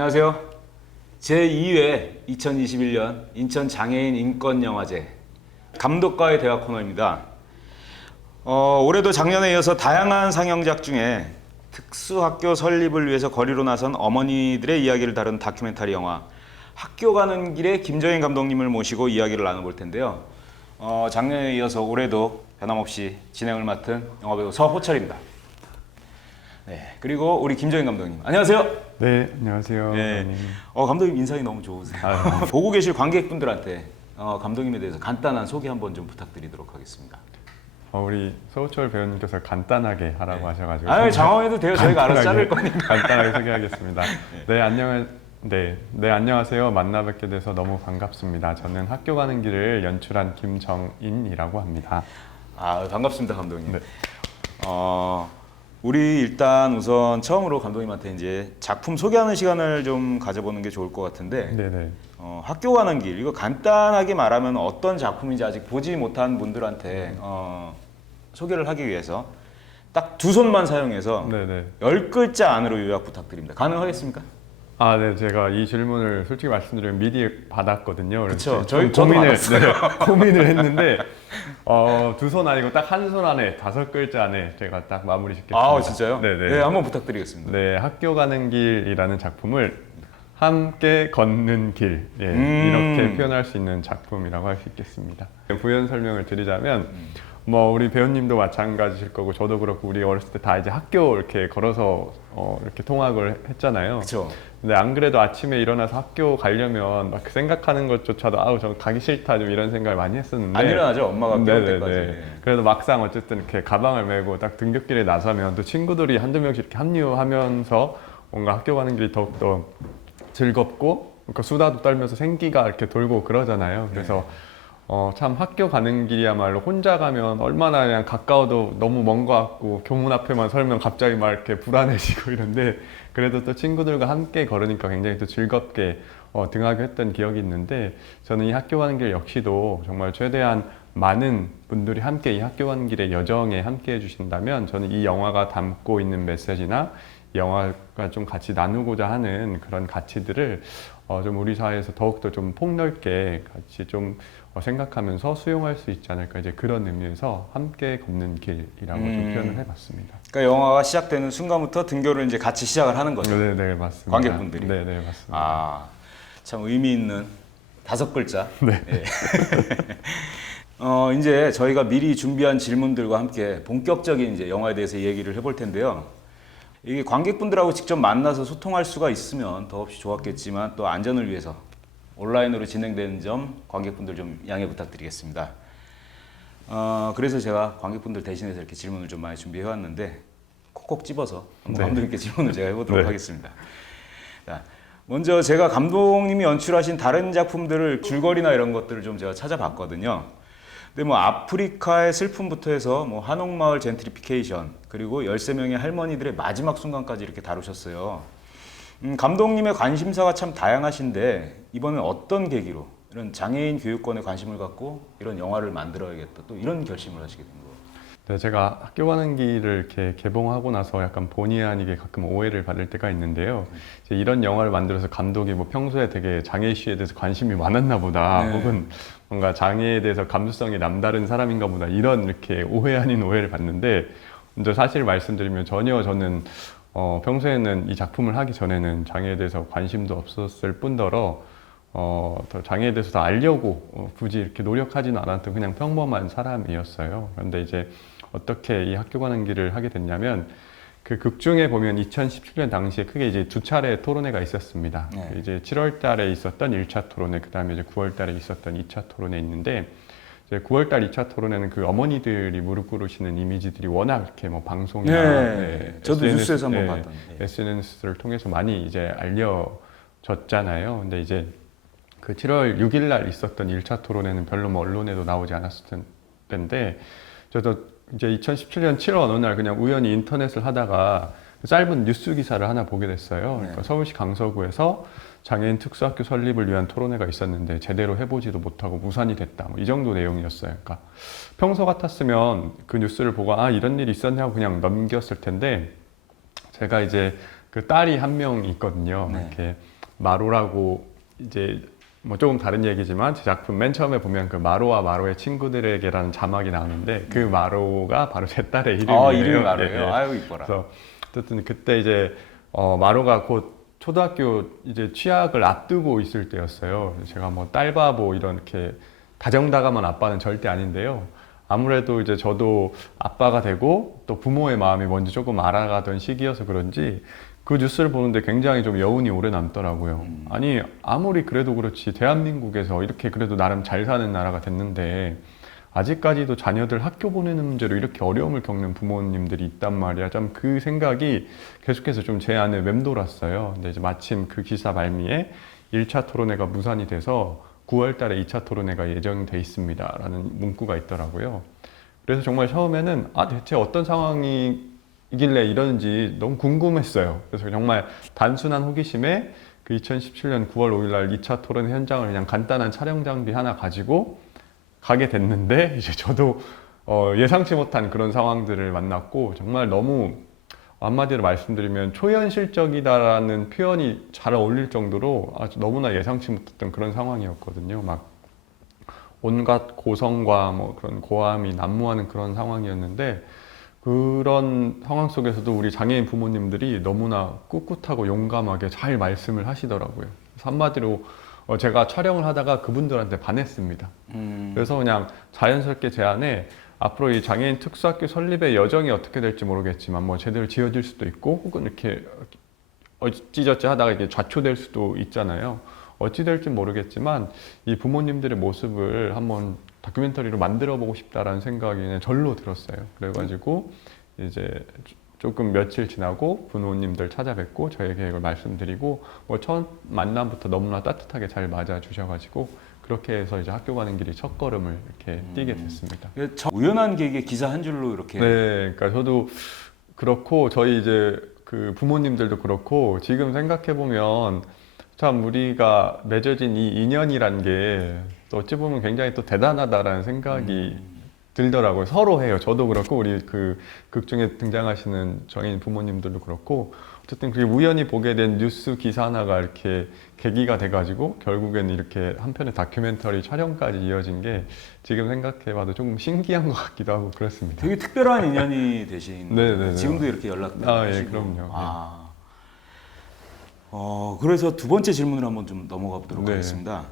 안녕하세요. 제2회 2021년 인천 장애인 인권영화제 감독과의 대화 코너입니다. 올해도 작년에 이어서 다양한 상영작 중에 특수학교 설립을 위해서 거리로 나선 어머니들의 이야기를 다룬 다큐멘터리 영화 학교 가는 길에 김정인 감독님을 모시고 이야기를 나눠볼 텐데요. 작년에 이어서 올해도 변함없이 진행을 맡은 영화배우 서호철입니다. 네, 그리고 우리 김정인 감독님, 안녕하세요. 네, 안녕하세요. 네, 감독님 인상이 너무 좋으세요. 보고 계실 관객분들한테 감독님에 대해서 간단한 소개 한번 좀 부탁드리도록 하겠습니다. 우리 서우철 배우님께서 간단하게 하라고 하셔가지고. 장황해도 돼요. 저희가 알아서 자를 거니까. 간단하게 소개하겠습니다. 네, 안녕하세요. 만나 뵙게 돼서 너무 반갑습니다. 저는 학교 가는 길을 연출한 김정인이라고 합니다. 반갑습니다, 감독님. 네. 우리 일단 우선 처음으로 감독님한테 이제 작품 소개하는 시간을 좀 가져보는 게 좋을 것 같은데, 네네. 학교 가는 길, 이거 간단하게 말하면 어떤 작품인지 아직 보지 못한 분들한테 소개를 하기 위해서 딱 두 손만 사용해서 네네. 10글자 안으로 요약 부탁드립니다. 가능하겠습니까? 네, 제가 이 질문을 솔직히 말씀드리면 미리 받았거든요. 그렇죠. 저도 고민을 했는데 두 손 아니고 딱 한 손 안에 5글자 안에 제가 딱 마무리 짓겠습니다. 진짜요? 네네. 네, 한번 부탁드리겠습니다. 네, 학교 가는 길이라는 작품을 함께 걷는 길, 이렇게 표현할 수 있는 작품이라고 할 수 있겠습니다. 부연 설명을 드리자면 우리 배우님도 마찬가지실 거고 저도 그렇고 우리 어렸을 때 다 이제 학교 이렇게 걸어서 이렇게 통학을 했잖아요. 그렇죠. 근데 안 그래도 아침에 일어나서 학교 가려면 막 생각하는 것조차도 저 가기 싫다 좀 이런 생각을 많이 했었는데 안 일어나죠, 엄마가 깨울 때까지. 그래도 막상 어쨌든 이렇게 가방을 메고 딱 등굣길에 나서면 또 친구들이 한두 명씩 이렇게 합류하면서 뭔가 학교 가는 길이 더욱더 즐겁고 그러니까 수다도 떨면서 생기가 이렇게 돌고 그러잖아요. 그래서 참 학교 가는 길이야말로 혼자 가면 얼마나 그냥 가까워도 너무 먼 것 같고 교문 앞에만 설면 갑자기 막 이렇게 불안해지고 이런데 그래도 또 친구들과 함께 걸으니까 굉장히 또 즐겁게 등하게 했던 기억이 있는데 저는 이 학교 가는 길 역시도 정말 최대한 많은 분들이 함께 이 학교 가는 길의 여정에 함께 해주신다면 저는 이 영화가 담고 있는 메시지나 이 영화가 좀 같이 나누고자 하는 그런 가치들을 좀 우리 사회에서 더욱더 좀 폭넓게 같이 좀 생각하면서 수용할 수 있지 않을까 이제 그런 의미에서 함께 걷는 길이라고 좀 표현을 해봤습니다. 그러니까 영화가 시작되는 순간부터 등교를 이제 같이 시작을 하는 거죠. 네, 맞습니다. 관객분들이. 네, 맞습니다. 참 의미 있는 5글자. 네. 네. 이제 저희가 미리 준비한 질문들과 함께 본격적인 이제 영화에 대해서 얘기를 해볼 텐데요. 이게 관객분들하고 직접 만나서 소통할 수가 있으면 더없이 좋았겠지만 또 안전을 위해서 온라인으로 진행되는 점 관객분들 좀 양해 부탁드리겠습니다. 그래서 제가 관객분들 대신해서 이렇게 질문을 좀 많이 준비해 왔는데 콕콕 집어서 한번 감독님께 질문을 제가 해보도록 하겠습니다. 자, 먼저 제가 감독님이 연출하신 다른 작품들을 줄거리나 이런 것들을 좀 제가 찾아봤거든요. 근데 아프리카의 슬픔부터 해서 한옥마을 젠트리피케이션 그리고 13명의 할머니들의 마지막 순간까지 이렇게 다루셨어요. 감독님의 관심사가 참 다양하신데 이번엔 어떤 계기로 이런 장애인 교육권에 관심을 갖고 이런 영화를 만들어야겠다 또 이런 결심을 하시게 된 거예요? 네, 제가 학교 가는 길을 이렇게 개봉하고 나서 약간 본의 아니게 가끔 오해를 받을 때가 있는데요. 이제 이런 영화를 만들어서 감독이 평소에 되게 장애 이슈에 대해서 관심이 많았나 보다, 혹은 뭔가 장애에 대해서 감수성이 남다른 사람인가 보다 이런 이렇게 오해 아닌 오해를 받는데 먼저 사실 말씀드리면 전혀 저는 평소에는 이 작품을 하기 전에는 장애에 대해서 관심도 없었을 뿐더러 더 장애에 대해서 더 알려고 굳이 이렇게 노력하지는 않았던 그냥 평범한 사람이었어요. 그런데 이제 어떻게 이 학교 가는 길을 하게 됐냐면 그 극 중에 보면 2017년 당시에 크게 이제 2차례 토론회가 있었습니다. 이제 7월 달에 있었던 1차 토론회, 그 다음에 이제 9월 달에 있었던 2차 토론회 있는데 이제 9월 달 2차 토론회는 그 어머니들이 무릎 꿇으시는 이미지들이 워낙 이렇게 방송이나 저도 SNS, 뉴스에서 한번 봤던 SNS를 통해서 많이 이제 알려졌잖아요. 근데 이제 그 7월 6일 날 있었던 1차 토론회는 별로 언론에도 나오지 않았을 텐데 저도 이제 2017년 7월 어느 날 그냥 우연히 인터넷을 하다가 짧은 뉴스 기사를 하나 보게 됐어요. 그러니까 서울시 강서구에서 장애인 특수학교 설립을 위한 토론회가 있었는데 제대로 해보지도 못하고 무산이 됐다. 이 정도 내용이었어요. 그러니까 평소 같았으면 그 뉴스를 보고 이런 일이 있었냐 하고 그냥 넘겼을 텐데 제가 이제 그 딸이 한 명 있거든요. 이렇게 마로라고 이제 뭐 조금 다른 얘기지만 제 작품 맨 처음에 보면 그 마로와 마로의 친구들에게라는 자막이 나오는데 그 마로가 바로 제 딸의 이름이에요. 아, 이름이 마로예요? 예, 예. 아유, 이뻐라. 그래서 어쨌든 그때 이제 마로가 곧 초등학교 이제 취학을 앞두고 있을 때였어요. 제가 뭐 딸바보 이렇게 다정다감한 아빠는 절대 아닌데요. 아무래도 이제 저도 아빠가 되고 또 부모의 마음이 뭔지 조금 알아가던 시기여서 그런지 그 뉴스를 보는데 굉장히 좀 여운이 오래 남더라고요. 아니 아무리 그래도 그렇지 대한민국에서 이렇게 그래도 나름 잘 사는 나라가 됐는데 아직까지도 자녀들 학교 보내는 문제로 이렇게 어려움을 겪는 부모님들이 있단 말이야. 좀 그 생각이 계속해서 좀 제 안에 맴돌았어요. 근데 이제 마침 그 기사 말미에 1차 토론회가 무산이 돼서 9월 달에 2차 토론회가 예정돼 있습니다. 라는 문구가 있더라고요. 그래서 정말 처음에는 대체 어떤 상황이길래 이러는지 너무 궁금했어요. 그래서 정말 단순한 호기심에 그 2017년 9월 5일 날 2차 토론 현장을 그냥 간단한 촬영 장비 하나 가지고 가게 됐는데 이제 저도 예상치 못한 그런 상황들을 만났고 정말 너무 한마디로 말씀드리면 초현실적이다라는 표현이 잘 어울릴 정도로 아주 너무나 예상치 못했던 그런 상황이었거든요. 막 온갖 고성과 뭐 그런 고함이 난무하는 그런 상황이었는데 그런 상황 속에서도 우리 장애인 부모님들이 너무나 꿋꿋하고 용감하게 잘 말씀을 하시더라고요. 그래서 한마디로 제가 촬영을 하다가 그분들한테 반했습니다. 그래서 그냥 자연스럽게 제 안에 앞으로 이 장애인 특수학교 설립의 여정이 어떻게 될지 모르겠지만 뭐 제대로 지어질 수도 있고 혹은 이렇게 어찌저찌 하다가 이게 좌초될 수도 있잖아요. 어찌 될지 모르겠지만 이 부모님들의 모습을 한번 다큐멘터리로 만들어 보고 싶다라는 생각이 그냥 절로 들었어요. 그래가지고 이제 조금 며칠 지나고 부모님들 찾아뵙고 저의 계획을 말씀드리고 뭐 첫 만남부터 너무나 따뜻하게 잘 맞아 주셔가지고 그렇게 해서 이제 학교 가는 길이 첫 걸음을 이렇게 뛰게 됐습니다. 우연한 계기에 기사 한 줄로 이렇게. 네, 그러니까 저도 그렇고 저희 이제 그 부모님들도 그렇고 지금 생각해 보면 참 우리가 맺어진 이 인연이란 게 어찌 보면 굉장히 또 대단하다라는 생각이 들더라고요. 서로 해요. 저도 그렇고 우리 그 극 중에 등장하시는 장애인 부모님들도 그렇고 어쨌든 그게 우연히 보게 된 뉴스 기사 하나가 이렇게 계기가 돼가지고 결국엔 이렇게 한 편의 다큐멘터리 촬영까지 이어진 게 지금 생각해봐도 조금 신기한 것 같기도 하고 그렇습니다. 되게 특별한 인연이 되신. 네네네. 지금도 이렇게 연락도 예, 하시고. 그럼요. 그래서 두 번째 질문을 한번 좀 넘어가 보도록 네. 하겠습니다.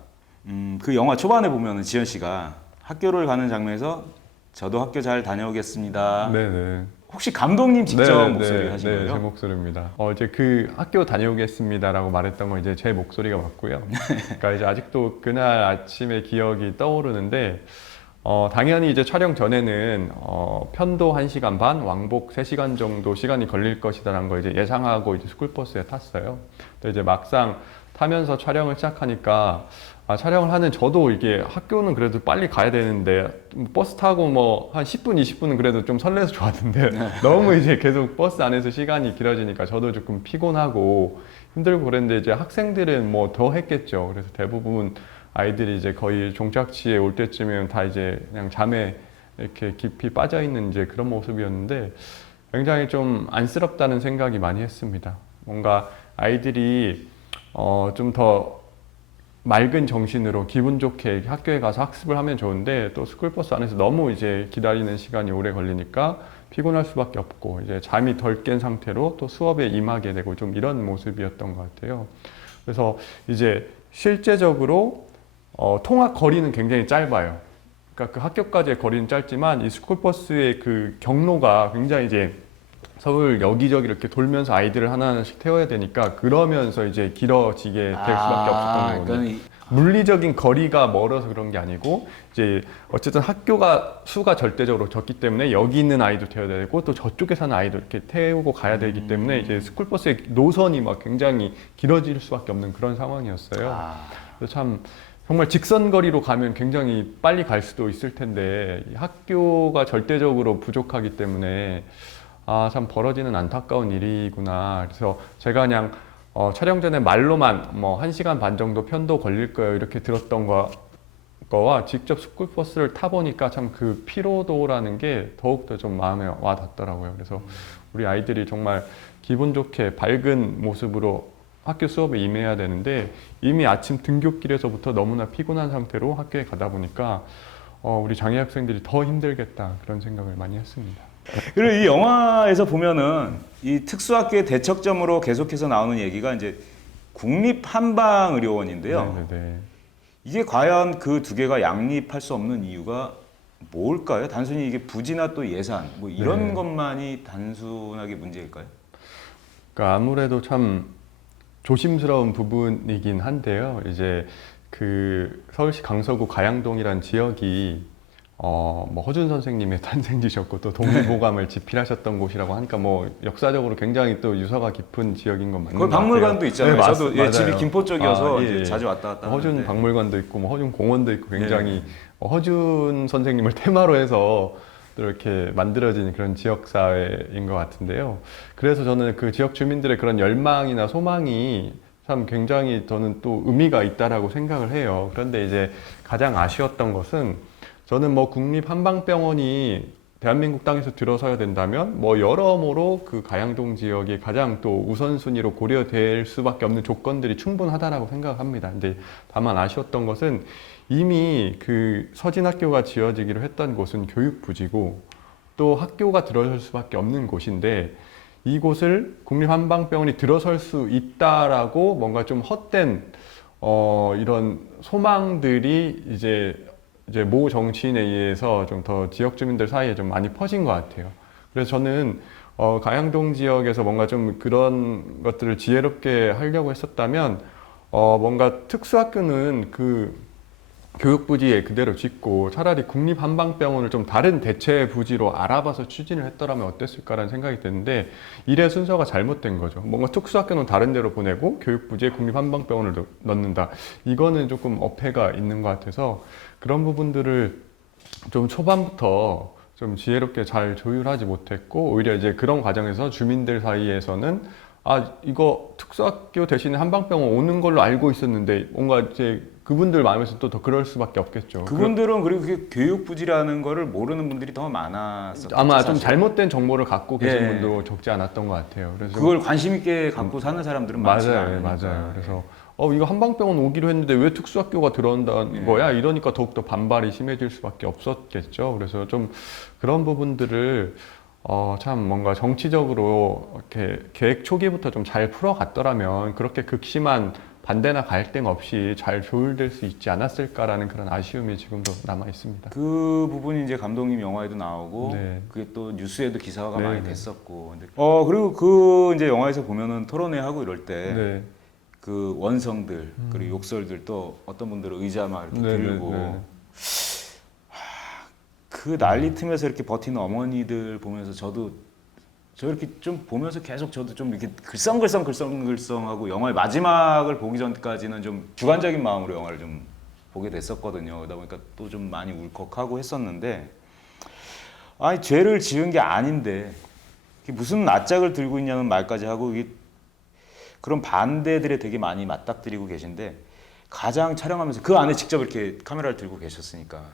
그 영화 초반에 보면은 지현 씨가 학교를 가는 장면에서 저도 학교 잘 다녀오겠습니다. 네네. 혹시 감독님 직접 네, 목소리 네, 하신 네, 거예요? 제 목소리입니다. 이제 그 학교 다녀오겠습니다라고 말했던 건 이제 제 목소리가 맞고요. 그러니까 이제 아직도 그날 아침의 기억이 떠오르는데 당연히 이제 촬영 전에는 편도 1시간 반, 왕복 3시간 정도 시간이 걸릴 것이다라는 걸 이제 예상하고 이제 스쿨버스에 탔어요. 근데 이제 막상 타면서 촬영을 시작하니까 촬영을 하는 저도 이게 학교는 그래도 빨리 가야 되는데 버스 타고 뭐 한 10분, 20분은 그래도 좀 설레서 좋았는데 너무 이제 계속 버스 안에서 시간이 길어지니까 저도 조금 피곤하고 힘들고 그랬는데 이제 학생들은 뭐 더 했겠죠. 그래서 대부분 아이들이 이제 거의 종착지에 올 때쯤이면 다 이제 그냥 잠에 이렇게 깊이 빠져 있는 이제 그런 모습이었는데 굉장히 좀 안쓰럽다는 생각이 많이 했습니다. 뭔가 아이들이 좀 더 맑은 정신으로 기분 좋게 학교에 가서 학습을 하면 좋은데 또 스쿨버스 안에서 너무 이제 기다리는 시간이 오래 걸리니까 피곤할 수밖에 없고 이제 잠이 덜 깬 상태로 또 수업에 임하게 되고 좀 이런 모습이었던 것 같아요. 그래서 이제 실제적으로 통학 거리는 굉장히 짧아요. 그러니까 그 학교까지의 거리는 짧지만 이 스쿨버스의 그 경로가 굉장히 이제 서울 여기저기 이렇게 돌면서 아이들을 하나씩 태워야 되니까 그러면서 이제 길어지게 될 수밖에 없었던 거거든요. 물리적인 거리가 멀어서 그런 게 아니고 이제 어쨌든 학교가 수가 절대적으로 적기 때문에 여기 있는 아이도 태워야 되고 또 저쪽에 사는 아이도 이렇게 태우고 가야 되기 때문에 이제 스쿨버스의 노선이 막 굉장히 길어질 수밖에 없는 그런 상황이었어요. 그래서 참 정말 직선거리로 가면 굉장히 빨리 갈 수도 있을 텐데 학교가 절대적으로 부족하기 때문에 참 벌어지는 안타까운 일이구나. 그래서 제가 그냥 촬영 전에 말로만 뭐 1시간 반 정도 편도 걸릴 거예요 이렇게 들었던 거와 직접 스쿨버스를 타보니까 참 그 피로도라는 게 더욱더 좀 마음에 와 닿더라고요. 그래서 우리 아이들이 정말 기분 좋게 밝은 모습으로 학교 수업에 임해야 되는데 이미 아침 등굣길에서부터 너무나 피곤한 상태로 학교에 가다 보니까 우리 장애 학생들이 더 힘들겠다 그런 생각을 많이 했습니다. 그리고 이 영화에서 보면은 이 특수학교의 대척점으로 계속해서 나오는 얘기가 이제 국립한방의료원인데요. 네네네. 이게 과연 그 두 개가 양립할 수 없는 이유가 뭘까요? 단순히 이게 부지나 또 예산 뭐 이런 네. 것만이 단순하게 문제일까요? 그러니까 아무래도 참 조심스러운 부분이긴 한데요. 이제 그 서울시 강서구 가양동이란 지역이 뭐 허준 선생님의 탄생지셨고 또 동의보감을 집필하셨던 곳이라고 하니까 뭐 역사적으로 굉장히 또 유서가 깊은 지역인 건 맞는 것 거기 같아요. 박물관도 있잖아요. 네, 저도 맞아요. 집이 김포 쪽이어서 아, 예, 이제 예. 자주 왔다 갔다 허준 하는데. 박물관도 있고 뭐 허준 공원도 있고 굉장히 네. 허준 선생님을 테마로 해서 또 이렇게 만들어진 그런 지역 사회인 것 같은데요. 그래서 저는 그 지역 주민들의 그런 열망이나 소망이 참 굉장히 저는 또 의미가 있다라고 생각을 해요. 그런데 이제 가장 아쉬웠던 것은 저는 뭐 국립한방병원이 대한민국 땅에서 들어서야 된다면 뭐 여러모로 그 가양동 지역이 가장 또 우선순위로 고려될 수밖에 없는 조건들이 충분하다라고 생각합니다. 근데 다만 아쉬웠던 것은 이미 그 서진학교가 지어지기로 했던 곳은 교육부지고 또 학교가 들어설 수밖에 없는 곳인데 이곳을 국립한방병원이 들어설 수 있다라고 뭔가 좀 헛된 이런 소망들이 이제 모 정치인에 의해서 좀 더 지역 주민들 사이에 좀 많이 퍼진 것 같아요. 그래서 저는 가양동 지역에서 뭔가 좀 그런 것들을 지혜롭게 하려고 했었다면 뭔가 특수학교는 그 교육부지에 그대로 짓고 차라리 국립한방병원을 좀 다른 대체 부지로 알아봐서 추진을 했더라면 어땠을까라는 생각이 드는데 일의 순서가 잘못된 거죠. 뭔가 특수학교는 다른 데로 보내고 교육부지에 국립한방병원을 넣는다. 이거는 조금 어폐가 있는 것 같아서 그런 부분들을 좀 초반부터 좀 지혜롭게 잘 조율하지 못했고 오히려 이제 그런 과정에서 주민들 사이에서는 이거 특수학교 대신에 한방병원 오는 걸로 알고 있었는데 뭔가 이제 그분들 마음에서 또 더 그럴 수밖에 없겠죠. 그분들은 그리고 그게 교육부지라는 거를 모르는 분들이 더 많았었죠. 아마 좀 잘못된 정보를 갖고 계신 예. 분도 적지 않았던 것 같아요. 그래서 그걸 관심 있게 갖고 사는 사람들은 많지가 맞아요, 않으니까. 맞아요. 그래서 이거 한방병원 오기로 했는데 왜 특수학교가 들어온다는 거야? 이러니까 더욱더 반발이 심해질 수밖에 없었겠죠. 그래서 좀 그런 부분들을 참 뭔가 정치적으로 이렇게 계획 초기부터 좀 잘 풀어갔더라면 그렇게 극심한 반대나 갈등 없이 잘 조율될 수 있지 않았을까라는 그런 아쉬움이 지금도 남아 있습니다. 그 부분이 이제 감독님 영화에도 나오고 네. 그게 또 뉴스에도 기사가 네, 많이 네. 됐었고. 근데 그리고 그 이제 영화에서 보면은 토론회 하고 이럴 때 네. 그 원성들 그리고 욕설들 또 어떤 분들은 의자 막 이렇게 네, 네, 들고 네. 그 난리 틈에서 이렇게 버티는 어머니들 보면서 저 이렇게 좀 보면서 계속 저도 좀 이렇게 글썽글썽하고 영화의 마지막을 보기 전까지는 좀 주관적인 마음으로 영화를 좀 보게 됐었거든요. 그러다 보니까 또 좀 많이 울컥하고 했었는데 아니 죄를 지은 게 아닌데 이게 무슨 낯짝을 들고 있냐는 말까지 하고 이게 그런 반대들에 되게 많이 맞닥뜨리고 계신데 가장 촬영하면서 그 안에 직접 이렇게 카메라를 들고 계셨으니까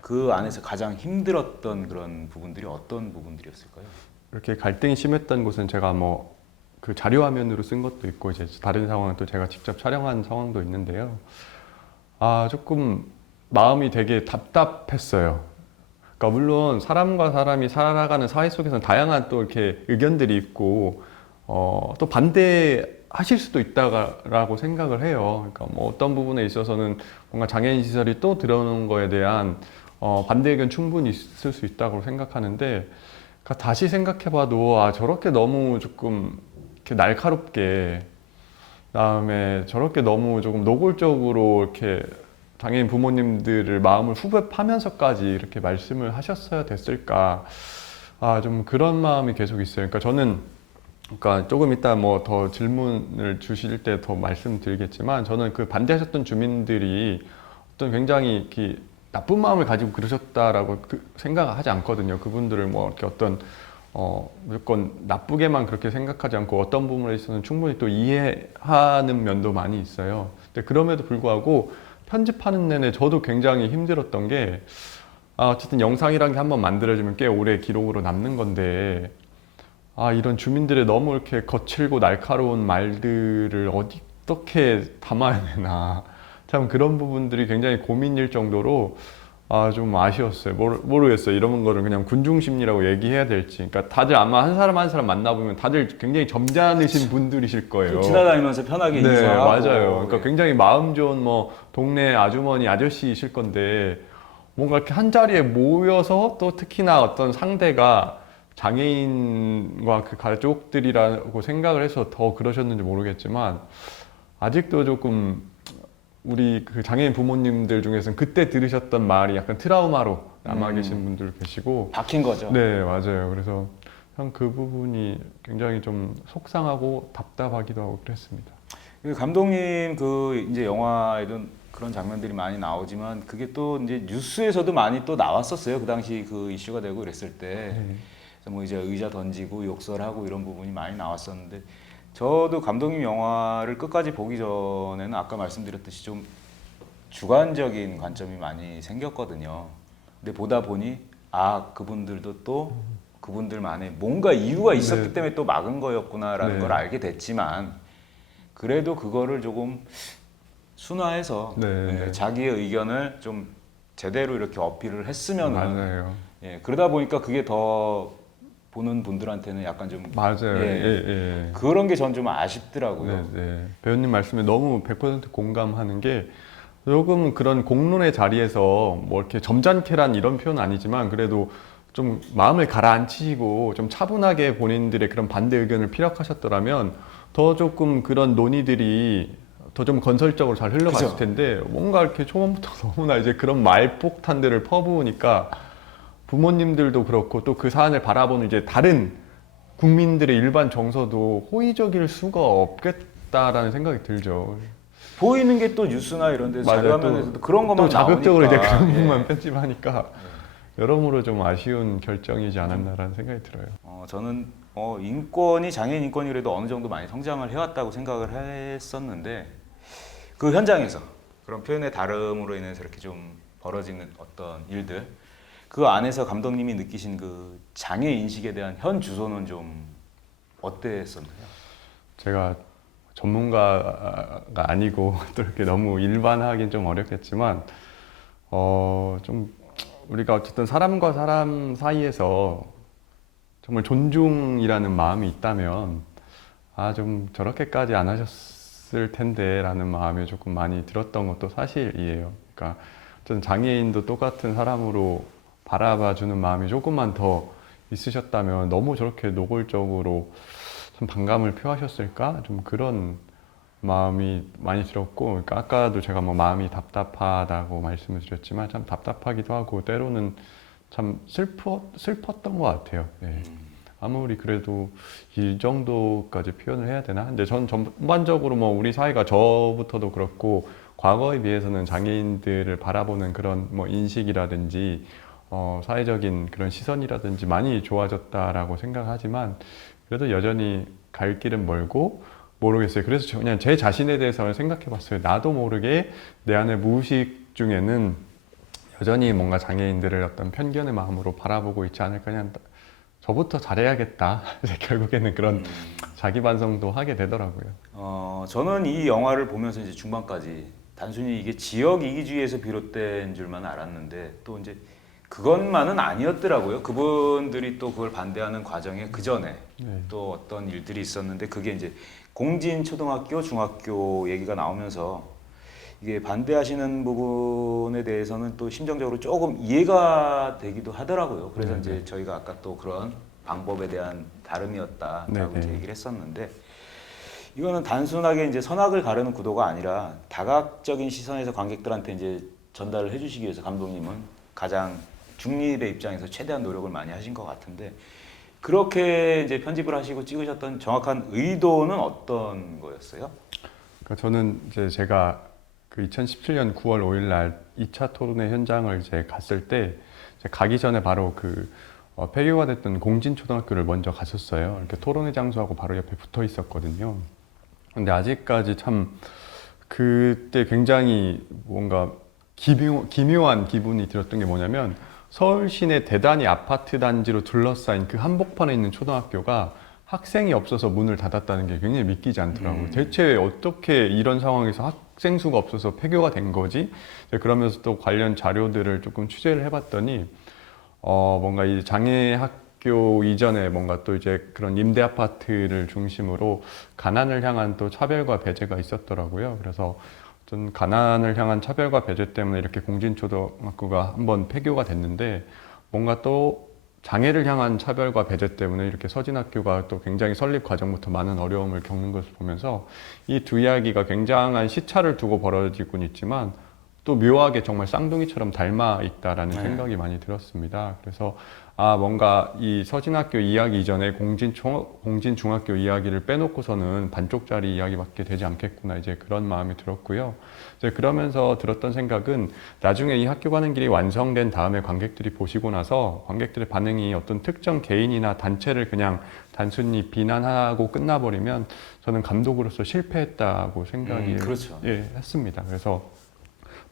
그 안에서 가장 힘들었던 그런 부분들이 어떤 부분들이었을까요? 이렇게 갈등이 심했던 곳은 제가 뭐 그 자료 화면으로 쓴 것도 있고 이제 다른 상황은 또 제가 직접 촬영한 상황도 있는데요. 조금 마음이 되게 답답했어요. 그러니까 물론 사람과 사람이 살아가는 사회 속에서는 다양한 또 이렇게 의견들이 있고 또 반대하실 수도 있다라고 생각을 해요. 그러니까 뭐 어떤 부분에 있어서는 뭔가 장애인 시설이 또 들어오는 거에 대한 반대 의견 충분히 있을 수 있다고 생각하는데 그러니까 다시 생각해봐도 저렇게 너무 조금 이렇게 날카롭게 그다음에 저렇게 너무 조금 노골적으로 이렇게 장애인 부모님들을 마음을 후벼파면서까지 이렇게 말씀을 하셨어야 됐을까 좀 그런 마음이 계속 있어요. 그러니까 저는 그러니까 조금 이따 뭐 더 질문을 주실 때 더 말씀드리겠지만 저는 그 반대하셨던 주민들이 어떤 굉장히 이렇게 나쁜 마음을 가지고 그러셨다라고 생각을 하지 않거든요. 그분들을 뭐 이렇게 어떤 무조건 나쁘게만 그렇게 생각하지 않고 어떤 부분에 있어서는 충분히 또 이해하는 면도 많이 있어요. 근데 그럼에도 불구하고 편집하는 내내 저도 굉장히 힘들었던 게 어쨌든 영상이란 게 한번 만들어지면 꽤 오래 기록으로 남는 건데 아, 이런 주민들의 너무 이렇게 거칠고 날카로운 말들을 어떻게 담아야 되나. 참 그런 부분들이 굉장히 고민일 정도로 아, 좀 아쉬웠어요. 모르겠어요. 이런 거를 그냥 군중심리라고 얘기해야 될지. 그러니까 다들 아마 한 사람 한 사람 만나보면 다들 굉장히 점잖으신 분들이실 거예요. 지나다니면서 편하게 네, 인사하고. 맞아요. 그러니까 예. 굉장히 마음 좋은 뭐 동네 아주머니, 아저씨이실 건데 뭔가 이렇게 한 자리에 모여서 또 특히나 어떤 상대가 장애인과 그 가족들이라고 생각을 해서 더 그러셨는지 모르겠지만 아직도 조금 우리 그 장애인 부모님들 중에서는 그때 들으셨던 말이 약간 트라우마로 남아 계신 분들 계시고 박힌 거죠. 네, 맞아요. 그래서 참 그 부분이 굉장히 좀 속상하고 답답하기도 하고 그랬습니다. 그 감독님 그 이제 영화에도 그런 장면들이 많이 나오지만 그게 또 이제 뉴스에서도 많이 또 나왔었어요. 그 당시 그 이슈가 되고 그랬을 때. 네. 그래서 뭐 이제 의자 던지고 욕설하고 이런 부분이 많이 나왔었는데 저도 감독님 영화를 끝까지 보기 전에는 아까 말씀드렸듯이 좀 주관적인 관점이 많이 생겼거든요. 근데 보다 보니 아 그분들도 또 그분들만의 뭔가 이유가 있었기 네. 때문에 또 막은 거였구나라는 네. 걸 알게 됐지만 그래도 그거를 조금 순화해서 네. 자기의 의견을 좀 제대로 이렇게 어필을 했으면 맞아요. 그러다 보니까 그게 더 보는 분들한테는 약간 좀 맞아요. 예, 예, 예. 그런 게 전 좀 아쉽더라고요. 네, 네. 배우님 말씀에 너무 100% 공감하는 게 조금 그런 공론의 자리에서 뭐 이렇게 점잖게란 이런 표현은 아니지만 그래도 좀 마음을 가라앉히시고 좀 차분하게 본인들의 그런 반대 의견을 피력하셨더라면 더 조금 그런 논의들이 더 좀 건설적으로 잘 흘러갔을 그죠. 텐데 뭔가 이렇게 초반부터 너무나 이제 그런 말폭탄들을 퍼부으니까 부모님들도 그렇고 또 그 사안을 바라보는 이제 다른 국민들의 일반 정서도 호의적일 수가 없겠다라는 생각이 들죠. 보이는 게 또 뉴스나 이런 데서 맞아요. 자료화면에서도 그런 것만 또 자극적으로 이제 나오니까. 그런 예. 부분만 편집하니까 여러모로 좀 아쉬운 결정이지 않았나라는 생각이 들어요. 저는 인권이 장애인 인권이 그래도 어느 정도 많이 성장을 해왔다고 생각을 했었는데 그 현장에서 그런 표현의 다름으로 인해서 이렇게 좀 벌어지는 어떤 일들 그 안에서 감독님이 느끼신 그 장애 인식에 대한 현 주소는 좀 어땠었나요? 제가 전문가가 아니고 또 이렇게 너무 일반화하기는 좀 어렵겠지만 좀 우리가 어쨌든 사람과 사람 사이에서 정말 존중이라는 마음이 있다면 아 좀 저렇게까지 안 하셨을 텐데라는 마음이 조금 많이 들었던 것도 사실이에요. 그러니까 어쨌든 장애인도 똑같은 사람으로 바라봐주는 마음이 조금만 더 있으셨다면 너무 저렇게 노골적으로 좀 반감을 표하셨을까? 좀 그런 마음이 많이 들었고, 그러니까 아까도 제가 뭐 마음이 답답하다고 말씀을 드렸지만 참 답답하기도 하고 때로는 참 슬펐던 것 같아요. 네. 아무리 그래도 이 정도까지 표현을 해야 되나? 근데 전 전반적으로 뭐 우리 사회가 저부터도 그렇고 과거에 비해서는 장애인들을 바라보는 그런 뭐 인식이라든지 사회적인 그런 시선이라든지 많이 좋아졌다라고 생각하지만 그래도 여전히 갈 길은 멀고 모르겠어요. 그래서 그냥 제 자신에 대해서 생각해 봤어요. 나도 모르게 내 안의 무의식 중에는 여전히 뭔가 장애인들을 어떤 편견의 마음으로 바라보고 있지 않을까. 그냥 저부터 잘해야겠다. 이제 결국에는 그런 자기 반성도 하게 되더라고요. 저는 이 영화를 보면서 이제 중반까지 단순히 이게 지역 이기주의에서 비롯된 줄만 알았는데 또 이제 그것만은 아니었더라고요. 그분들이 또 그걸 반대하는 과정에 그 전에 네. 또 어떤 일들이 있었는데 그게 이제 공진 초등학교, 중학교 얘기가 나오면서 이게 반대하시는 부분에 대해서는 또 심정적으로 조금 이해가 되기도 하더라고요. 그래서 네, 이제 저희가 아까 또 그런 방법에 대한 다름이었다라고 네, 이제 네. 얘기를 했었는데 이거는 단순하게 이제 선악을 가르는 구도가 아니라 다각적인 시선에서 관객들한테 이제 전달을 해주시기 위해서 감독님은 가장 중립의 입장에서 최대한 노력을 많이 하신 것 같은데 그렇게 이제 편집을 하시고 찍으셨던 정확한 의도는 어떤 거였어요? 그러니까 저는 이제 제가 그 2017년 9월 5일 날 2차 토론회 현장을 이제 갔을 때 이제 가기 전에 바로 그 폐교가 됐던 공진초등학교를 먼저 갔었어요. 이렇게 토론회 장소하고 바로 옆에 붙어 있었거든요. 근데 아직까지 참 그때 굉장히 뭔가 기묘한 기분이 들었던 게 뭐냐면 서울 시내 대단히 아파트 단지로 둘러싸인 그 한복판에 있는 초등학교가 학생이 없어서 문을 닫았다는 게 굉장히 믿기지 않더라고요. 대체 어떻게 이런 상황에서 학생 수가 없어서 폐교가 된 거지? 그러면서 또 관련 자료들을 조금 취재를 해봤더니 뭔가 이 장애 학교 이전에 뭔가 또 이제 그런 임대 아파트를 중심으로 가난을 향한 또 차별과 배제가 있었더라고요. 그래서 어떤 가난을 향한 차별과 배제 때문에 이렇게 공진초등학교가 한번 폐교가 됐는데 뭔가 또 장애를 향한 차별과 배제 때문에 이렇게 서진학교가 또 굉장히 설립 과정부터 많은 어려움을 겪는 것을 보면서 이 두 이야기가 굉장한 시차를 두고 벌어지곤 있지만 또 묘하게 정말 쌍둥이처럼 닮아 있다라는 생각이 많이 들었습니다. 그래서 뭔가 이 서진학교 이야기 이전에 공진중학교 이야기를 빼놓고서는 반쪽짜리 이야기밖에 되지 않겠구나 이제 그런 마음이 들었고요. 이제 그러면서 들었던 생각은 나중에 이 학교 가는 길이 완성된 다음에 관객들이 보시고 나서 관객들의 반응이 어떤 특정 개인이나 단체를 그냥 단순히 비난하고 끝나버리면 저는 감독으로서 실패했다고 생각이 그렇죠. 했습니다. 그래서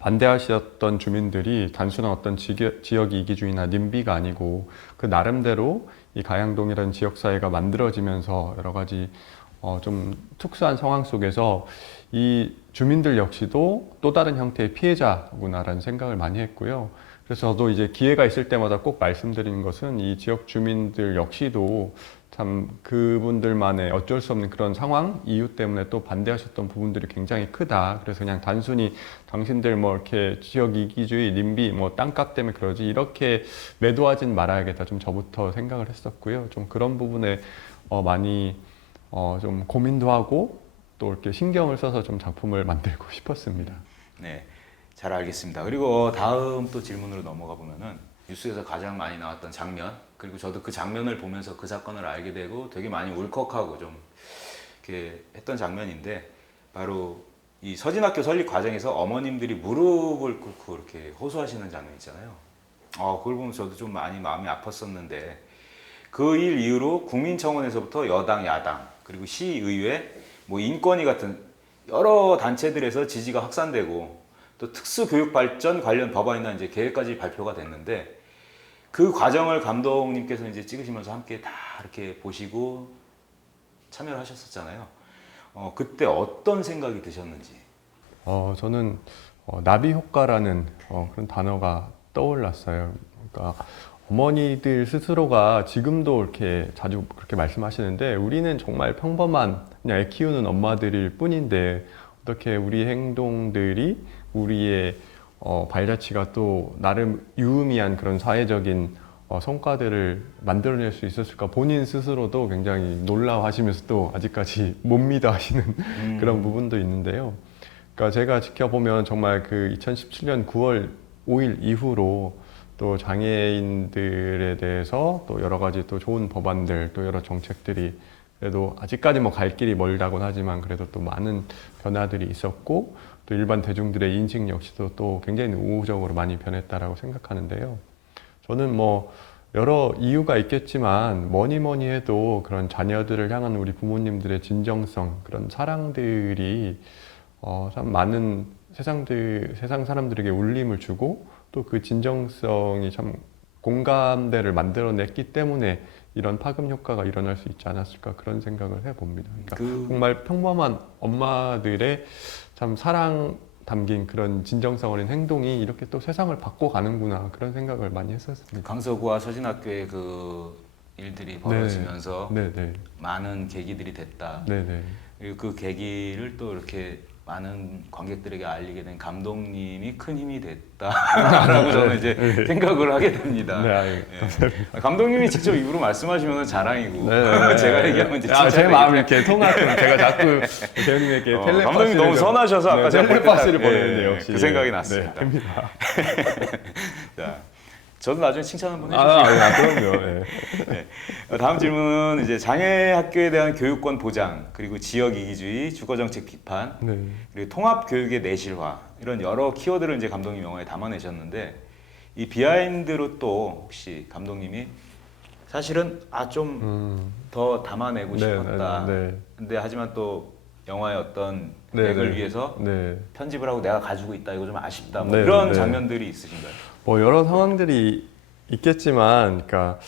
반대하셨던 주민들이 단순한 어떤 지역 이기주의나 님비가 아니고 그 나름대로 이 가양동이라는 지역사회가 만들어지면서 여러 가지 좀 특수한 상황 속에서 이 주민들 역시도 또 다른 형태의 피해자구나라는 생각을 많이 했고요. 그래서 저도 이제 기회가 있을 때마다 꼭 말씀드리는 것은 이 지역 주민들 역시도 참 그분들만의 어쩔 수 없는 그런 상황, 이유 때문에 또 반대하셨던 부분들이 굉장히 크다. 그래서 그냥 단순히 당신들 뭐 이렇게 지역 이기주의, 님비, 뭐 땅값 때문에 그러지 이렇게 매도하진 말아야겠다. 좀 저부터 생각을 했었고요. 좀 그런 부분에 많이 좀 고민도 하고 또 이렇게 신경을 써서 좀 작품을 만들고 싶었습니다. 네, 잘 알겠습니다. 그리고 다음 또 질문으로 넘어가 보면은 뉴스에서 가장 많이 나왔던 장면, 그리고 저도 그 장면을 보면서 그 사건을 알게 되고 되게 많이 울컥하고 좀 이렇게 했던 장면인데, 바로 이 서진학교 설립 과정에서 어머님들이 무릎을 꿇고 이렇게 호소하시는 장면 있잖아요. 그걸 보면 저도 좀 많이 마음이 아팠었는데, 그 일 이후로 국민청원에서부터 여당, 야당, 그리고 시의회, 뭐 인권위 같은 여러 단체들에서 지지가 확산되고 또 특수교육발전 관련 법안이나 이제 계획까지 발표가 됐는데, 그 과정을 감독님께서 이제 찍으시면서 함께 다 이렇게 보시고 참여를 하셨었잖아요. 그때 어떤 생각이 드셨는지. 저는 나비 효과라는 그런 단어가 떠올랐어요. 그러니까 어머니들 스스로가 지금도 이렇게 자주 그렇게 말씀하시는데 우리는 정말 평범한 그냥 애 키우는 엄마들일 뿐인데 어떻게 우리 행동들이 우리의 발자취가 또 나름 유의미한 그런 사회적인 성과들을 만들어낼 수 있었을까 본인 스스로도 굉장히 놀라워하시면서 또 아직까지 못 믿어 하시는 그런 부분도 있는데요. 그러니까 제가 지켜보면 정말 그 2017년 9월 5일 이후로 또 장애인들에 대해서 또 여러 가지 또 좋은 법안들 또 여러 정책들이 그래도 아직까지 뭐 갈 길이 멀다고는 하지만 그래도 또 많은 변화들이 있었고 또 일반 대중들의 인식 역시도 또 굉장히 우호적으로 많이 변했다라고 생각하는데요. 저는 뭐 여러 이유가 있겠지만 뭐니 해도 그런 자녀들을 향한 우리 부모님들의 진정성 그런 사랑들이 참 많은 세상 사람들에게 울림을 주고 또 그 진정성이 참 공감대를 만들어냈기 때문에 이런 파급 효과가 일어날 수 있지 않았을까 그런 생각을 해봅니다. 그러니까 정말 평범한 엄마들의 참 사랑 담긴 그런 진정성 어린 행동이 이렇게 또 세상을 바꿔가는구나 그런 생각을 많이 했었습니다. 강서구와 서진학교의 그 일들이 벌어지면서 많은 계기들이 됐다. 그리고 그 계기를 또 이렇게 많은 관객들에게 알리게 된 감독님이 큰 힘이 됐다라고 저는 이제 생각을 하게 됩니다. 감독님이 직접 입으로 말씀하시면 자랑이고 제가 얘기하면 이제 제 마음이 이렇게 통하면 제가 자꾸 배우님에게 텔레파시를 감독님 너무 선하셔서 아까 제가 텔레파시를 보내는데 역시 그 생각이 났습니다. 됩니다. 자, 저도 나중에 칭찬 한번 해주시죠. 그럼요. 다음 질문은 이제 장애 학교에 대한 교육권 보장, 그리고 지역 이기주의, 주거정책 비판, 그리고 통합 교육의 내실화 이런 여러 키워드를 이제 감독님 영화에 담아내셨는데 이 비하인드로 또 혹시 감독님이 사실은 좀 더 담아내고 싶었다. 근데 하지만 또 영화의 어떤 맥을 위해서 편집을 하고 내가 가지고 있다 이거 좀 아쉽다. 뭐 이런 장면들이 있으신가요? 뭐 여러 상황들이 있겠지만, 그러니까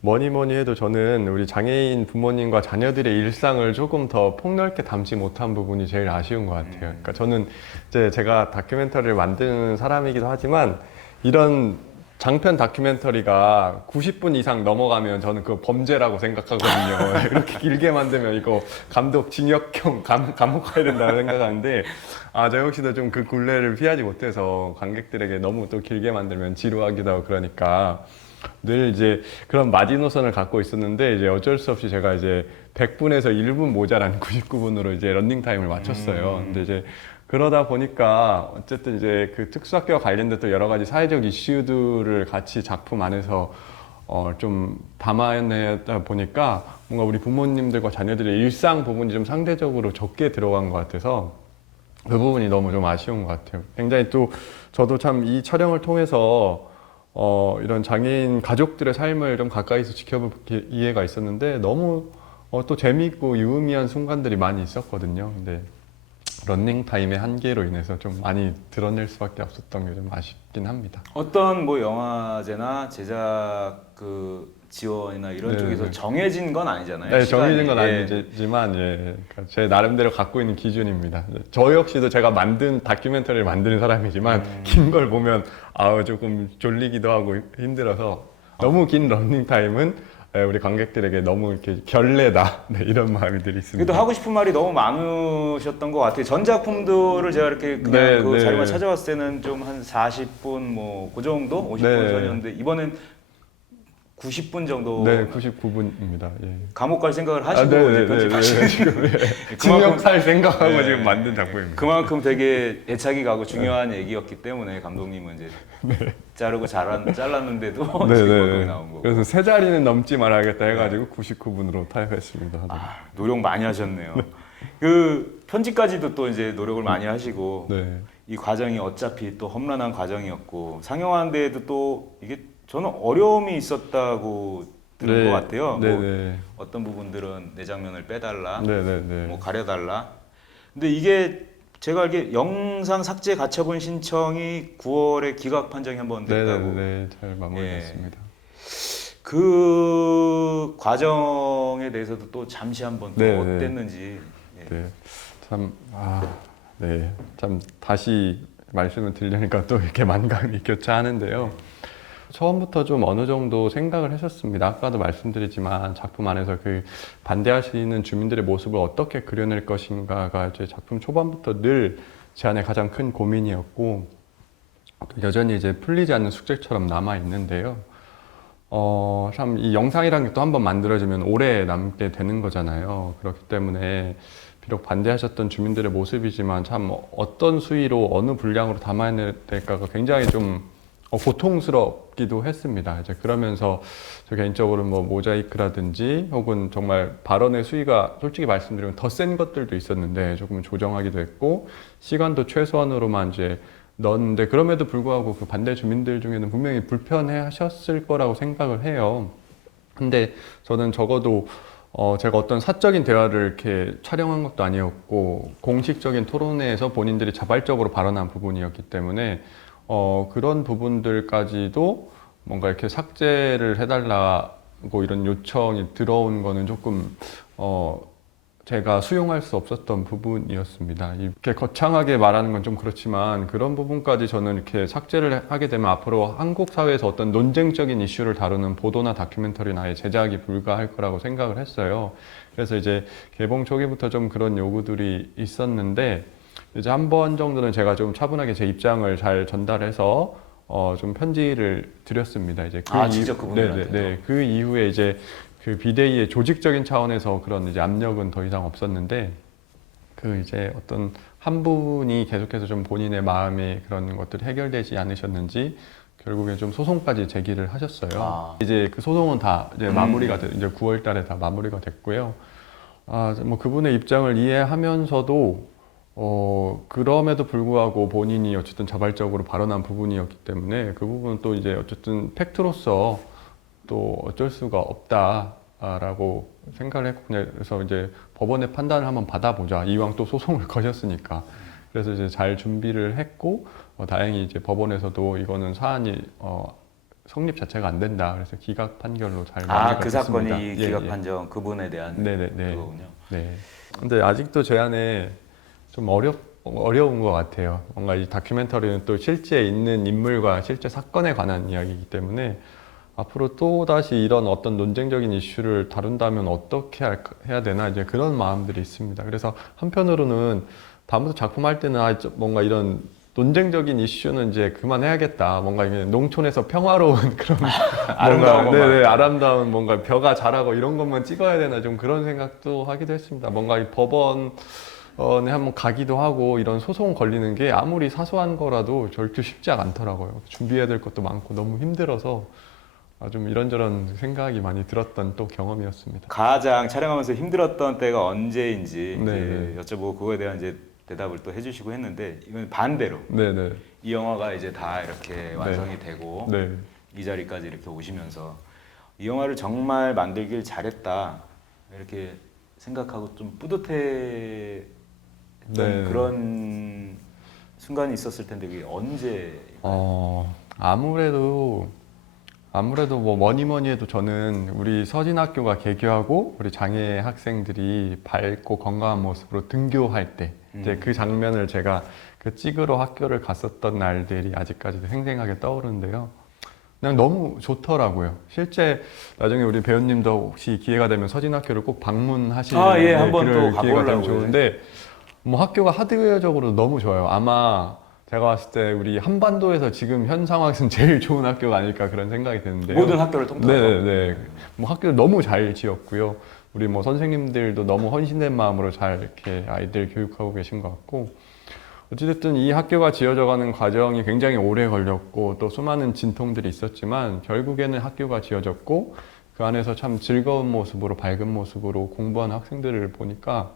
뭐니 뭐니 해도 저는 우리 장애인 부모님과 자녀들의 일상을 조금 더 폭넓게 담지 못한 부분이 제일 아쉬운 것 같아요. 그러니까 저는 이제 제가 다큐멘터리를 만드는 사람이기도 하지만 이런 장편 다큐멘터리가 90분 이상 넘어가면 저는 그거 범죄라고 생각하거든요. 이렇게 길게 만들면 이거 감독 징역형 감옥 가야 된다고 생각하는데 저 역시도 좀 그 굴레를 피하지 못해서 관객들에게 너무 또 길게 만들면 지루하기도 하고 그러니까 늘 이제 그런 마지노선을 갖고 있었는데 이제 어쩔 수 없이 제가 이제 100분에서 1분 모자란 99분으로 이제 런닝 타임을 맞췄어요. 근데 이제 그러다 보니까 어쨌든 이제 그 특수학교와 관련된 또 여러 가지 사회적 이슈들을 같이 작품 안에서 좀 담아내다 보니까 뭔가 우리 부모님들과 자녀들의 일상 부분이 좀 상대적으로 적게 들어간 것 같아서 그 부분이 너무 좀 아쉬운 것 같아요. 굉장히 또 저도 참 이 촬영을 통해서 이런 장애인 가족들의 삶을 좀 가까이서 지켜볼 기회가 있었는데 너무 또 재미있고 유의미한 순간들이 많이 있었거든요. 근데 런닝 타임의 한계로 인해서 좀 많이 드러낼 수밖에 없었던 게 좀 아쉽긴 합니다. 어떤 뭐 영화제나 제작 그 지원이나 이런 네, 쪽에서 네. 정해진 건 아니잖아요. 네, 시간이. 정해진 건 예. 아니지만 그러니까 제 나름대로 갖고 있는 기준입니다. 저 역시도 제가 만든 다큐멘터리를 만드는 사람이지만 긴 걸 보면 조금 졸리기도 하고 힘들어서 너무 긴 런닝 타임은 우리 관객들에게 너무 이렇게 결례다 이런 마음들이 있습니다. 그래도 하고 싶은 말이 너무 많으셨던 것 같아요. 전 작품들을 제가 이렇게 그냥 네, 그 네. 자리만 찾아왔을 때는 좀 한 40분 뭐 그 정도 50분 네. 선이었는데 이번엔 90분 정도 네, 99분입니다. 예. 감옥 갈 생각을 하시고 이제 편집하시는 지금 그만큼- 징역 살 생각하고 네. 지금 만든 작품입니다. 그만큼 되게 애착이 가고 중요한 얘기였기 때문에 감독님은 이제 자르고 잘랐는데도 지금 거기 나온 거고. 그래서 세 자리는 넘지 말아야겠다 해가지고 99분으로 타협했습니다. 노력 많이 하셨네요. 그 편집까지도 또 이제 노력을 많이 하시고 네. 이 과정이 어차피 또 험난한 과정이었고 상영하는 데에도 또 이게 저는 어려움이 있었다고 들은 것 같아요. 네, 뭐 네. 어떤 부분들은 내 장면을 빼달라, 네, 네, 네. 뭐 가려달라. 근데 이게 제가 알기에 영상 삭제 가처분 신청이 9월에 기각 판정이 한번 네, 됐다고. 네, 잘 마무리됐습니다. 그 과정에 대해서도 또 잠시 한번 또 네, 네. 어땠는지. 예. 네, 참, 참 다시 말씀을 드리려니까 또 이렇게 만감이 교차하는데요. 처음부터 좀 어느 정도 생각을 했었습니다. 아까도 말씀드리지만 작품 안에서 그 반대하시는 주민들의 모습을 어떻게 그려낼 것인가가 이제 작품 초반부터 늘 제 안에 가장 큰 고민이었고 여전히 이제 풀리지 않는 숙제처럼 남아 있는데요. 참 이 영상이라는 게 또 한번 만들어지면 오래 남게 되는 거잖아요. 그렇기 때문에 비록 반대하셨던 주민들의 모습이지만 참 어떤 수위로 어느 분량으로 담아야 될까가 굉장히 좀 고통스럽기도 했습니다. 이제 그러면서 저 개인적으로 뭐 모자이크라든지 혹은 정말 발언의 수위가 솔직히 말씀드리면 더 센 것들도 있었는데 조금 조정하기도 했고 시간도 최소한으로만 이제 넣었는데 그럼에도 불구하고 그 반대 주민들 중에는 분명히 불편해 하셨을 거라고 생각을 해요. 근데 저는 적어도 제가 어떤 사적인 대화를 이렇게 촬영한 것도 아니었고 공식적인 토론회에서 본인들이 자발적으로 발언한 부분이었기 때문에 그런 부분들까지도 뭔가 이렇게 삭제를 해달라고 이런 요청이 들어온 거는 조금 제가 수용할 수 없었던 부분이었습니다. 이렇게 거창하게 말하는 건 좀 그렇지만 그런 부분까지 저는 이렇게 삭제를 하게 되면 앞으로 한국 사회에서 어떤 논쟁적인 이슈를 다루는 보도나 다큐멘터리나 아예 제작이 불가할 거라고 생각을 했어요. 그래서 이제 개봉 초기부터 좀 그런 요구들이 있었는데 이제 한 번 정도는 제가 좀 차분하게 제 입장을 잘 전달해서 좀 편지를 드렸습니다. 이제 직접 그분들한테도? 네, 그 이후에 이제 그 비대위의 조직적인 차원에서 그런 이제 압력은 더 이상 없었는데 그 이제 어떤 한 분이 계속해서 좀 본인의 마음에 그런 것들이 해결되지 않으셨는지 결국에 좀 소송까지 제기를 하셨어요. 이제 그 소송은 다 이제 마무리가 이제 9월 달에 다 마무리가 됐고요. 뭐 그분의 입장을 이해하면서도 그럼에도 불구하고 본인이 어쨌든 자발적으로 발언한 부분이었기 때문에 그 부분은 또 이제 어쨌든 팩트로서 또 어쩔 수가 없다라고 생각을 했고 그래서 이제 법원의 판단을 한번 받아보자. 이왕 또 소송을 거셨으니까. 그래서 이제 잘 준비를 했고 다행히 이제 법원에서도 이거는 사안이 성립 자체가 안 된다. 그래서 기각 판결로 잘 아, 마무리가 그 됐습니다. 사건이 기각 판정 그분에 대한 네네네. 그거군요. 네. 근데 아직도 제 안에 좀 어려운 것 같아요. 뭔가 이 다큐멘터리는 또 실제 있는 인물과 실제 사건에 관한 이야기이기 때문에 앞으로 또 다시 이런 어떤 논쟁적인 이슈를 다룬다면 어떻게 해야 되나 이제 그런 마음들이 있습니다. 그래서 한편으로는 다음부터 작품할 때는 뭔가 이런 논쟁적인 이슈는 이제 그만해야겠다. 뭔가 이게 농촌에서 평화로운 그런 아름다운 뭔가 것만. 아름다운 뭔가 벼가 자라고 이런 것만 찍어야 되나 좀 그런 생각도 하기도 했습니다. 뭔가 이 법원에 한번 가기도 하고 이런 소송 걸리는 게 아무리 사소한 거라도 절대 쉽지 않더라고요. 준비해야 될 것도 많고 너무 힘들어서 좀 이런저런 생각이 많이 들었던 또 경험이었습니다. 가장 촬영하면서 힘들었던 때가 언제인지 네, 이제 여쭤보고 그거에 대한 이제 대답을 또 해주시고 했는데 이건 반대로 네네. 이 영화가 이제 다 이렇게 완성이 되고 네. 이 자리까지 이렇게 오시면서 이 영화를 정말 만들길 잘했다 이렇게 생각하고 좀 뿌듯했던 네. 그런 순간이 있었을 텐데 그게 언제? 아무래도 뭐 뭐니 해도 저는 우리 서진학교가 개교하고 우리 장애 학생들이 밝고 건강한 모습으로 등교할 때 이제 그 장면을 제가 그 찍으러 학교를 갔었던 날들이 아직까지도 생생하게 떠오르는데요. 그냥 너무 좋더라고요. 실제 나중에 우리 배우님도 혹시 기회가 되면 서진학교를 꼭 방문하실 예, 한번 또 그럴 기회가 되면 가보려고요. 좋은데 뭐 학교가 하드웨어적으로 너무 좋아요. 아마 제가 봤을 때 우리 한반도에서 지금 현 상황에서는 제일 좋은 학교가 아닐까 그런 생각이 드는데요. 모든 학교를 통틀어서. 네네. 뭐 학교 너무 잘 지었고요. 우리 뭐 선생님들도 너무 헌신된 마음으로 잘 이렇게 아이들 교육하고 계신 것 같고. 어찌됐든 이 학교가 지어져가는 과정이 굉장히 오래 걸렸고 또 수많은 진통들이 있었지만 결국에는 학교가 지어졌고 그 안에서 참 즐거운 모습으로 밝은 모습으로 공부하는 학생들을 보니까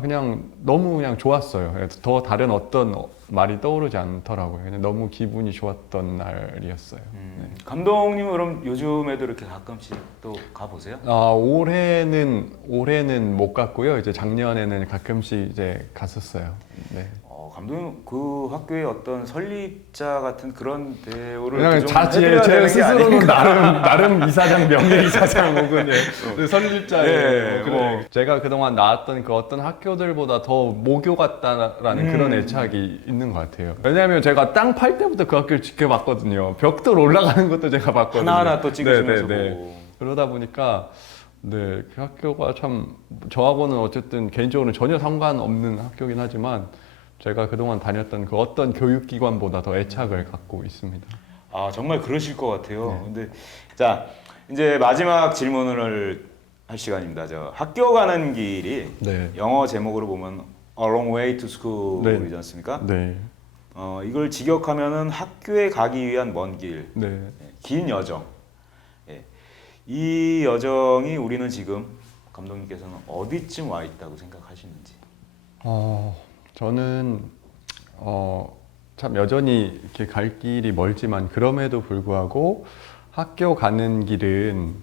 그냥 너무 그냥 좋았어요. 그래서 더 다른 어떤 말이 떠오르지 않더라고요. 그냥 너무 기분이 좋았던 날이었어요. 네. 감독님은 그럼 요즘에도 이렇게 가끔씩 또 가보세요? 올해는 못 갔고요. 이제 작년에는 가끔씩 이제 갔었어요. 네. 감독님 그 학교의 어떤 설립자 같은 그런 대우를 그냥 좀 자체 해드려야 제 되는 게 스스로는 아닌가? 나름 이사장 명예 이사장 혹은 설립자예요. 네, 뭐. 제가 그동안 나왔던 그 어떤 학교들보다 더 모교 같다라는 그런 애착이 있는 것 같아요. 왜냐하면 제가 땅 팔 때부터 그 학교를 지켜봤거든요. 벽돌 올라가는 것도 제가 봤거든요. 하나하나 또 찍으시면서 네. 보고. 그러다 보니까 네, 그 학교가 참 저하고는 어쨌든 개인적으로는 전혀 상관없는 학교긴 하지만 제가 그동안 다녔던 그 어떤 교육기관보다 더 애착을 갖고 있습니다. 정말 그러실 것 같아요. 근데 자 이제 마지막 질문을 할 시간입니다. 저 학교 가는 길이 네. 영어 제목으로 보면 A Long Way to School이지 않습니까? 네. 이걸 직역하면은 학교에 가기 위한 먼 길, 네. 긴 여정. 예. 이 여정이 우리는 지금 감독님께서는 어디쯤 와 있다고 생각하시는지. 저는 참 여전히 이렇게 갈 길이 멀지만 그럼에도 불구하고 학교 가는 길은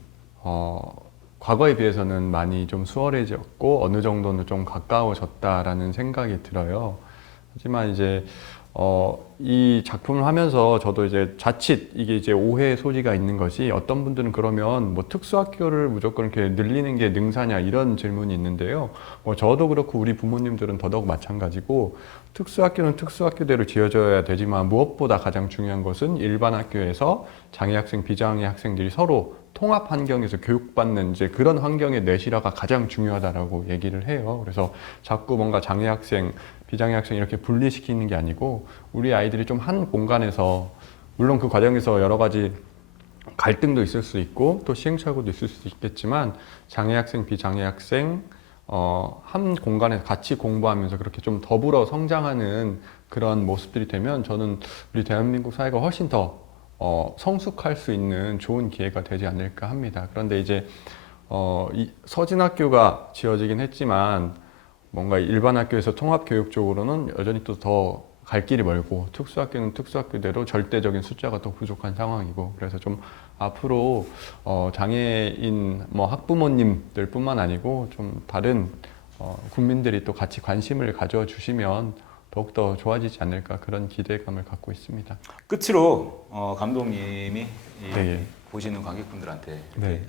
과거에 비해서는 많이 좀 수월해졌고 어느 정도는 좀 가까워졌다라는 생각이 들어요. 하지만 이제 이 작품을 하면서 저도 이제 자칫 이게 이제 오해의 소지가 있는 것이 어떤 분들은 그러면 뭐 특수학교를 무조건 이렇게 늘리는 게 능사냐 이런 질문이 있는데요. 저도 그렇고 우리 부모님들은 더더욱 마찬가지고 특수학교는 특수학교대로 지어져야 되지만 무엇보다 가장 중요한 것은 일반 학교에서 장애 학생, 비장애 학생들이 서로 통합 환경에서 교육받는 이제 그런 환경의 내실화가 가장 중요하다라고 얘기를 해요. 그래서 자꾸 뭔가 장애 학생, 비장애 학생 이렇게 분리시키는 게 아니고 우리 아이들이 좀 한 공간에서 물론 그 과정에서 여러 가지 갈등도 있을 수 있고 또 시행착오도 있을 수 있겠지만 장애 학생, 비장애 학생 한 공간에서 같이 공부하면서 그렇게 좀 더불어 성장하는 그런 모습들이 되면 저는 우리 대한민국 사회가 훨씬 더 성숙할 수 있는 좋은 기회가 되지 않을까 합니다. 그런데 이제 이 서진학교가 지어지긴 했지만 뭔가 일반 학교에서 통합교육 쪽으로는 여전히 또 더 갈 길이 멀고 특수학교는 특수학교대로 절대적인 숫자가 더 부족한 상황이고 그래서 좀 앞으로 장애인 뭐 학부모님들뿐만 아니고 좀 다른 국민들이 또 같이 관심을 가져주시면 더욱더 좋아지지 않을까 그런 기대감을 갖고 있습니다. 끝으로 감독님이 이 네. 보시는 관객분들한테 네. 이렇게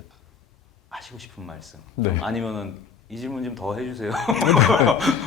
하시고 싶은 말씀, 네. 좀 아니면은 이 질문 좀 더 해주세요.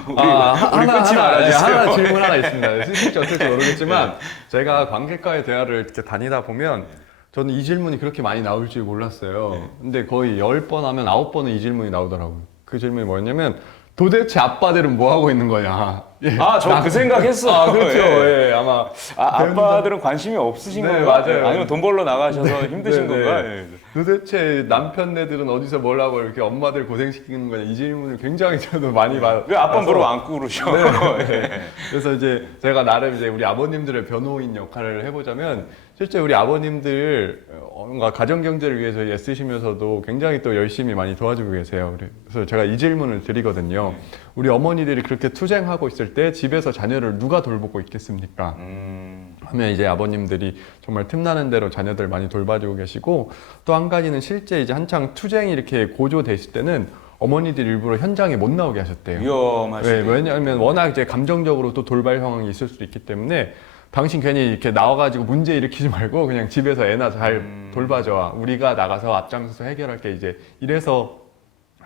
우리 하나 끊지 말아주세요. 하나 질문 하나 있습니다. 쓰실지 어떨지 모르겠지만 제가 관객과의 대화를 이렇게 다니다 보면 저는 이 질문이 그렇게 많이 나올 줄 몰랐어요. 근데 거의 10번 하면 9번은 이 질문이 나오더라고요. 그 질문이 뭐였냐면 도대체 아빠들은 뭐 하고 있는 거냐. 예. 저 그 생각했어. 그렇죠. 예. 예, 아마 아빠들은 관심이 없으신 네, 건가? 맞아요. 아니면 돈 벌러 나가셔서 힘드신 네, 네. 건가? 예. 도대체 남편네들은 어디서 뭘 하고 이렇게 엄마들 고생시키는 거냐. 이 질문을 굉장히 저도 많이 받아서 왜 아빠 무릎 안고 그러셔? 예. 그래서 이제 제가 나름 이제 우리 아버님들의 변호인 역할을 해보자면 실제 우리 아버님들 뭔가 가정 경제를 위해서 애쓰시면서도 굉장히 또 열심히 많이 도와주고 계세요. 그래서 제가 이 질문을 드리거든요. 우리 어머니들이 그렇게 투쟁하고 있을 때 집에서 자녀를 누가 돌보고 있겠습니까? 하면 이제 아버님들이 정말 틈나는 대로 자녀들 많이 돌봐주고 계시고 또 한 가지는 실제 이제 한창 투쟁이 이렇게 고조됐을 때는 어머니들이 일부러 현장에 못 나오게 하셨대요. 위험하시네. 네, 왜냐하면 워낙 이제 감정적으로 또 돌발 상황이 있을 수도 있기 때문에 당신 괜히 이렇게 나와가지고 문제 일으키지 말고 그냥 집에서 애나 잘 돌봐줘. 우리가 나가서 앞장서서 해결할게. 이제 이래서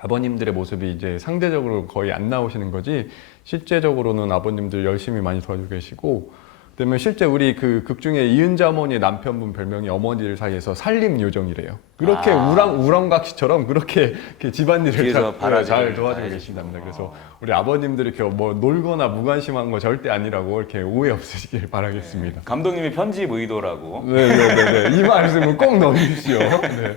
아버님들의 모습이 이제 상대적으로 거의 안 나오시는 거지 실제적으로는 아버님들 열심히 많이 도와주고 계시고 그다음에 실제 우리 그 극 중에 이은자 어머니의 남편분 별명이 어머니들 사이에서 살림 요정이래요. 그렇게 우렁각시처럼 그렇게 집안일을 뒤에서 잘 도와주고 계신답니다. 그래서 우리 아버님들이 이렇게 뭐 놀거나 무관심한 거 절대 아니라고 이렇게 오해 없으시길 바라겠습니다. 감독님이 편집 의도라고. 네네네. 이 말씀을 꼭 넣어주십시오. 네.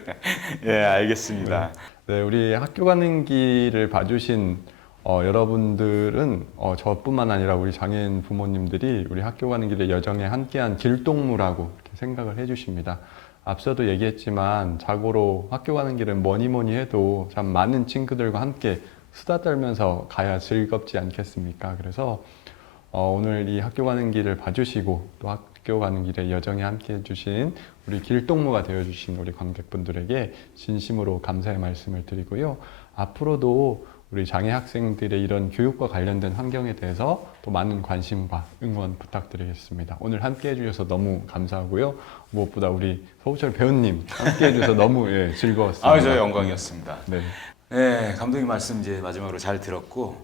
예, 알겠습니다. 네, 우리 학교 가는 길을 봐주신 여러분들은 저뿐만 아니라 우리 장애인 부모님들이 우리 학교 가는 길의 여정에 함께한 길동무라고 이렇게 생각을 해주십니다. 앞서도 얘기했지만 자고로 학교 가는 길은 뭐니 해도 참 많은 친구들과 함께 수다 떨면서 가야 즐겁지 않겠습니까? 그래서 오늘 이 학교 가는 길을 봐주시고 또 학교 가는 길의 여정에 함께 해주신 우리 길동무가 되어주신 우리 관객분들에게 진심으로 감사의 말씀을 드리고요. 앞으로도 우리 장애 학생들의 이런 교육과 관련된 환경에 대해서 또 많은 관심과 응원 부탁드리겠습니다. 오늘 함께 해주셔서 너무 감사하고요. 무엇보다 우리 서우철 배우님 함께 해주셔서 너무 즐거웠습니다. 저희 영광이었습니다. 네. 네, 감독님 말씀 이제 마지막으로 잘 들었고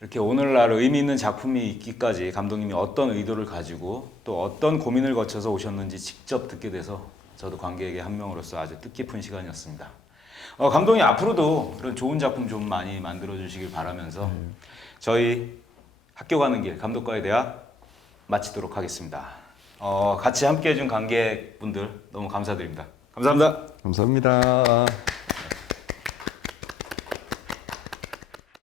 이렇게 오늘날 의미 있는 작품이 있기까지 감독님이 어떤 의도를 가지고 또 어떤 고민을 거쳐서 오셨는지 직접 듣게 돼서 저도 관객의 한 명으로서 아주 뜻깊은 시간이었습니다. 감독님 앞으로도 그런 좋은 작품 좀 많이 만들어 주시길 바라면서 저희 학교 가는 길 감독과의 대화 마치도록 하겠습니다. 같이 함께 해준 관객분들 너무 감사드립니다. 감사합니다. 감사합니다.